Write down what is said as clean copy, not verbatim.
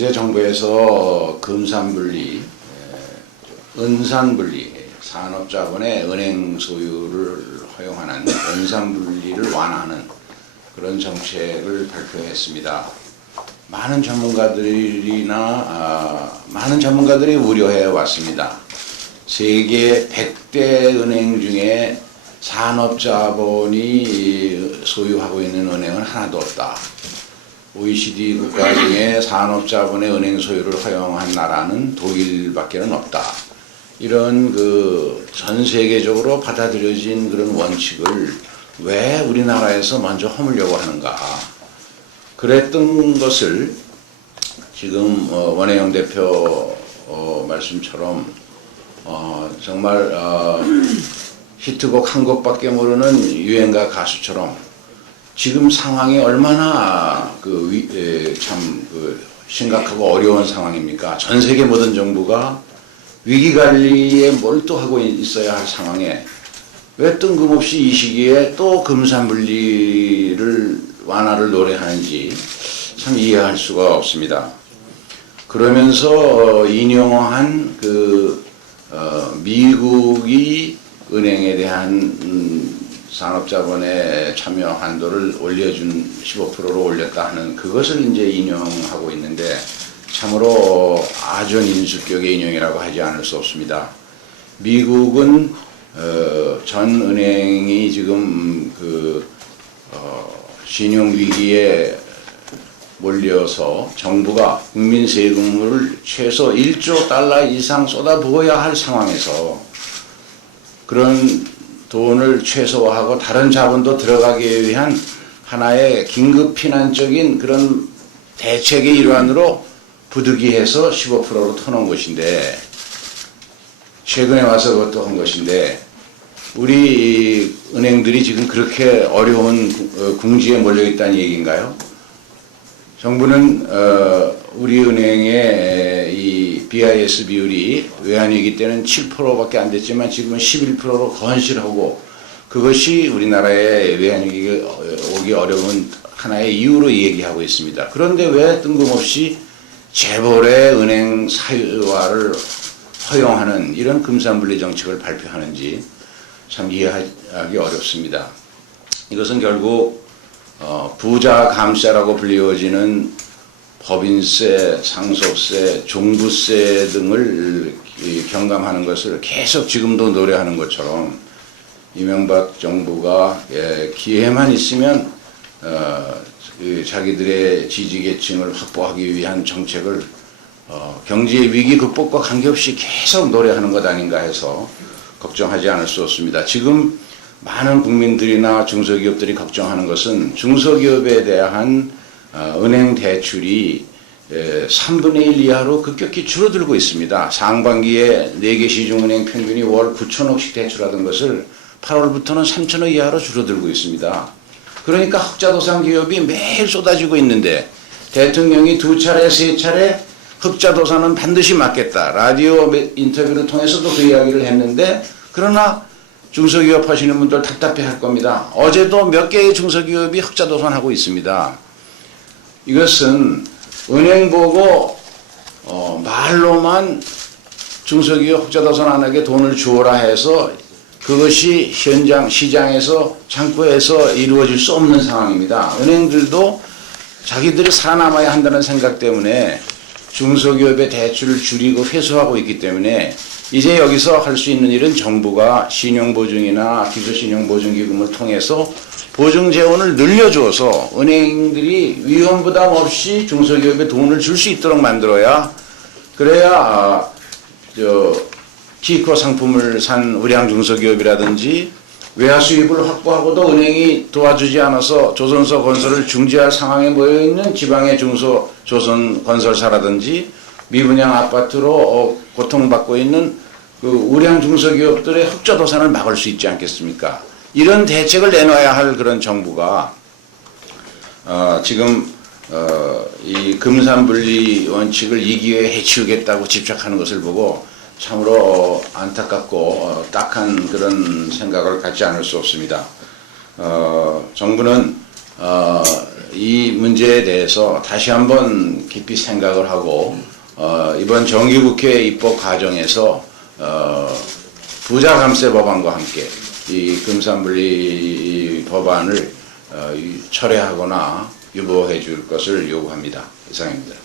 그제 정부에서 금산분리, 은산분리, 산업자본의 은행 소유를 허용하는 은산분리를 완화하는 그런 정책을 발표했습니다. 많은 전문가들이 우려해 왔습니다. 세계 100대 은행 중에 산업자본이 소유하고 있는 은행은 하나도 없다. OECD 국가 중에 산업자본의 은행 소유를 허용한 나라는 독일밖에는 없다. 이런 전 세계적으로 받아들여진 그런 원칙을 왜 우리나라에서 먼저 허물려고 하는가. 그랬던 것을 지금 원혜영 대표 말씀처럼 정말 히트곡 한 곡밖에 모르는 유행가 가수처럼 지금 상황이 얼마나 심각하고 어려운 상황입니까? 전 세계 모든 정부가 위기 관리에 몰두하고 있어야 할 상황에 왜 뜬금없이 이 시기에 또 금산분리를 완화를 노래하는지 참 이해할 수가 없습니다. 그러면서 인용한 미국이 은행에 대한 산업자본의 참여 한도를 올려준 15%로 올렸다 하는 그것을 이제 인용하고 있는데 참으로 아주 인수격의 인용이라고 하지 않을 수 없습니다. 미국은 전 은행이 지금 신용 위기에 몰려서 정부가 국민 세금을 최소 1조 달러 이상 쏟아부어야 할 상황에서 그런 돈을 최소화하고 다른 자본도 들어가기 위한 하나의 긴급 피난적인 그런 대책의 일환으로 부득이해서 15%로 터놓은 것인데 최근에 와서 그것도 한 것인데 우리 은행들이 지금 그렇게 어려운 궁지에 몰려있다는 얘기인가요? 정부는 우리 은행의 이 BIS 비율이 외환위기 때는 7%밖에 안 됐지만 지금은 11%로 건실하고 그것이 우리나라의 외환위기가 오기 어려운 하나의 이유로 얘기하고 있습니다. 그런데 왜 뜬금없이 재벌의 은행 사유화를 허용하는 이런 금산분리 정책을 발표하는지 참 이해하기 어렵습니다. 이것은 결국 부자 감세라고 불리워지는 법인세, 상속세, 종부세 등을 경감하는 것을 계속 지금도 노래하는 것처럼 이명박 정부가 기회만 있으면 자기들의 지지계층을 확보하기 위한 정책을 경제의 위기 극복과 관계없이 계속 노래하는 것 아닌가 해서 걱정하지 않을 수 없습니다. 지금 많은 국민들이나 중소기업들이 걱정하는 것은 중소기업에 대한 은행 대출이 3분의 1 이하로 급격히 줄어들고 있습니다. 상반기에 4개 시중은행 평균이 월 9천억씩 대출하던 것을 8월부터는 3천억 이하로 줄어들고 있습니다. 그러니까 흑자도상 기업이 매일 쏟아지고 있는데 대통령이 2차례, 3차례 흑자도산은 반드시 막겠다. 라디오 인터뷰를 통해서도 그 이야기를 했는데 그러나 중소기업 하시는 분들 답답해 할 겁니다. 어제도 몇 개의 중소기업이 흑자도산하고 있습니다. 이것은 은행 보고 말로만 중소기업 흑자도산 안 하게 돈을 주어라 해서 그것이 현장 시장에서 창구에서 이루어질 수 없는 상황입니다. 은행들도 자기들이 살아남아야 한다는 생각 때문에 중소기업의 대출을 줄이고 회수하고 있기 때문에 이제 여기서 할 수 있는 일은 정부가 신용보증이나 기술신용보증기금을 통해서 보증재원을 늘려줘서 은행들이 위험부담 없이 중소기업에 돈을 줄 수 있도록 만들어야 그래야 기코 상품을 산 우량 중소기업이라든지 외화 수입을 확보하고도 은행이 도와주지 않아서 조선소 건설을 중지할 상황에 모여있는 지방의 조선 건설사라든지 미분양 아파트로 고통받고 있는 그 우량 중소기업들의 흑자도산을 막을 수 있지 않겠습니까? 이런 대책을 내놔야 할 그런 정부가 지금 이 금산분리 원칙을 이 기회에 해치우겠다고 집착하는 것을 보고 참으로 안타깝고 딱한 그런 생각을 갖지 않을 수 없습니다. 정부는 이 문제에 대해서 다시 한번 깊이 생각을 하고 이번 정기국회 입법 과정에서 부자 감세 법안과 함께 이 금산분리 법안을 철회하거나 유보해 줄 것을 요구합니다. 이상입니다.